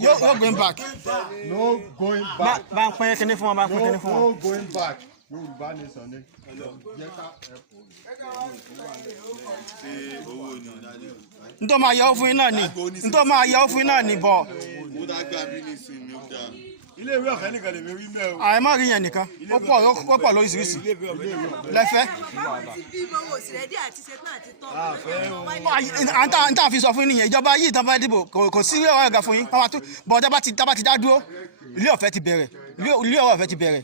You're going back. No going back. Bank pay kini fún wọn, bank pay kini fún wọn. No going back. Yoruba nation ni. Ntọ́ máa yọ fún yín náà ni. Ntọ́ máa yọ fún yín náà ni bọ̀. Mo dá gbà mí nísìnyí ó dáa. Ilé ìwé ọ̀fẹ́ nìkan lè mi rí mẹ́ o. Àì má rí yẹn nìkan. Ó pọ̀ lóríṣiríṣi. Lẹ́fẹ́. N tà fi sọ fún yín nìyẹn. Ìjọba yìí tán bá dìbò kò sí ilé ọ̀gá fún yín. Bọ̀ tá bá ti dá dúró, ilé ọ̀fẹ́ ti bẹ̀rẹ̀. Ilé ọ̀fẹ́ ti bẹ̀rẹ̀.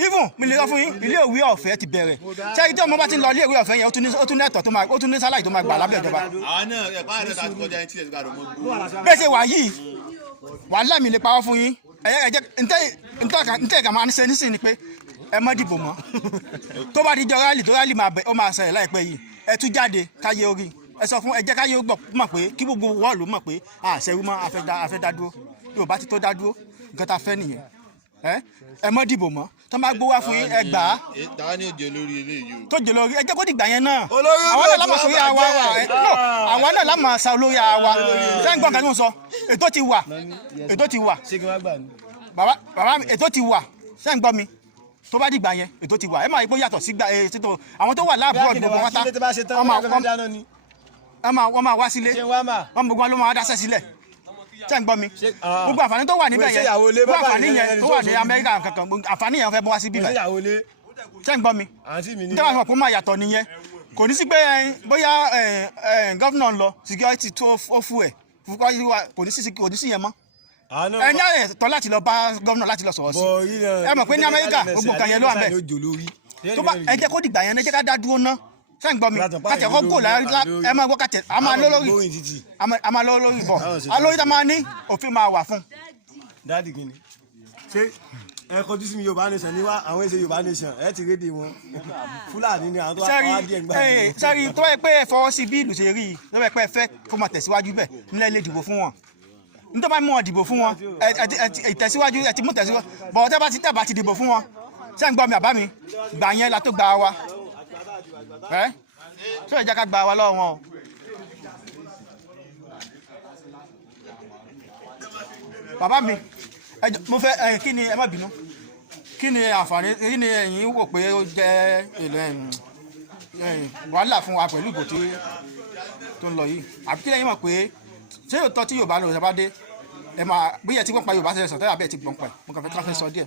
Even mi lè sọ fún yín, ilé ìwé ọ̀fẹ́ ti bẹ̀rẹ̀. Ṣé ìjọba bá ti ń lọ ilé ìwé ọ̀fẹ́ yẹn, ó tún lẹ́tọ̀ ó tún ní sáláì tó máa gbà lábẹ́ ìjọba. Àwọn náà ẹ̀pá rẹ̀ ta kọjá ẹni tí ẹ̀ gbàdọ̀ mọ́ gbó. Bẹ́ẹ̀ ṣe wà yìí, wàhálà mi lè parọ́ fún yín. Ntẹ́ kà máa ń ṣe nísìnyí ni pé ẹ má dìbò mọ́. Tó bá di jọ rálì tó rálì ó máa ṣẹlẹ̀ láìpẹ́ yìí. Ẹ tún jáde káyé orí. Ẹ sọ fún ẹ jẹ́ káyé mọ̀ pé kí gbogbo wọ́ọ̀lù mọ̀ pé àṣẹrú mọ́ afẹ́ dá dúró. Yorùbá ti tó dá dúró. Nǹkan tá a fẹ́ nìyẹn. Ẹ má dìbò mọ́. Tó máa gbówá fún yín ẹ gbà á. Ta ni òjò lórí eléyìí o? Tó jẹ lórí ẹ jẹ́ kó dìgbà yẹn náà. Àwọn náà lámà sórí àwa wa. Àwọn náà lámà sa olórí àwa. Ṣé ń gbọ́ nǹkan tí mo sọ? Ètò ti wà. Ètò ti wà. Bàbá ètò ti wà. Ṣé ń gbọ́ mi? Tó bá dìgbà yẹn ètò ti wà. Ẹ máa yí pé yàtọ̀ sí àwọn tó wà láàbùrọ̀ gbogbo wọn tá. Wọ́n máa wá sílé. Wọ́n gbogbo wọn ló máa dáṣẹ́ sílẹ̀. Ṣé ń gbọ́ mi? Gbogbo àǹfààní tó wà níbẹ̀ yẹn, gbogbo àǹfààní yẹn tó wà ní Amẹ́ríkà kankan, àǹfààní yẹn fẹ́ bọ́ wá sí bíbẹ̀. Ṣé ń gbọ́ mi? Nítorí àwọn ọ̀pọ̀ máa yàtọ̀ nìyẹn. Kò ní sí pé bóyá gọ́vnà ń lọ, security tó fún ẹ̀, kò ní sí yẹn mọ́. Ẹni àyè tọ́ láti lọ bá gọ́vnà láti lọ sọ̀rọ̀ sí. Ẹ mọ̀ pé ní Amẹ́ríkà gbogbo nǹkan yẹn ló wà mẹ́. Ẹ jẹ́ kó dìgbà yẹn, ẹ jẹ́ ká dá dúró ná. Ṣé ń gbọ́ mi? Kàtẹ́ kọ́ gò ẹ máa gbọ́ kàtẹ́ a máa lọ lórí bọ̀ alórí tá a máa ní òfin máa wà fún. Dáàdì kìíní ṣé ẹ kọjú sí mi Yorùbá nation ní wá àwọn èsè Yorùbá nation ẹ ti rédè wọn Fúlàní ni àwọn tó wá díẹ̀ gbà. Sẹ́rí tó bá yẹ pé ẹ fọwọ́ sí bí ìlú ṣe rí i tó bá yẹ pé ẹ fẹ́ kó máa tẹ̀síwájú bẹ́ẹ̀ nílẹ̀ lè dìbò fún wọn. Nítorí bá mú wọn dìbò fún wọn ìtẹ̀síwájú ẹ ti mú tẹ̀síwájú bọ̀ tẹ́ bá ti dìbò fún wọn. Ṣé ń gbọ́ mi àbá mi? Gbà yẹn la tó gba wa. Ṣé ìjà ká gba wa lọ́wọ́ wọn o? Bàbá mi mo fẹ́ kí ni ẹ má bínú kí ni àǹfààní kí ni ẹ̀yin wò pé ó jẹ́ wàhálà fún wa pẹ̀lú ìbò tó ń lọ yìí àbí kí lẹ́yìn mọ̀ pé ṣé yóò tọ́ tí Yorùbá lọ ìjọba dé ẹ máa bí ẹ ti gbọ́n pa Yorùbá ṣe sọ tẹ́lẹ̀ abẹ́ ẹ ti gbọ́n pa ẹ̀ mo kàn fẹ́ ká fẹ́ sọ díẹ̀.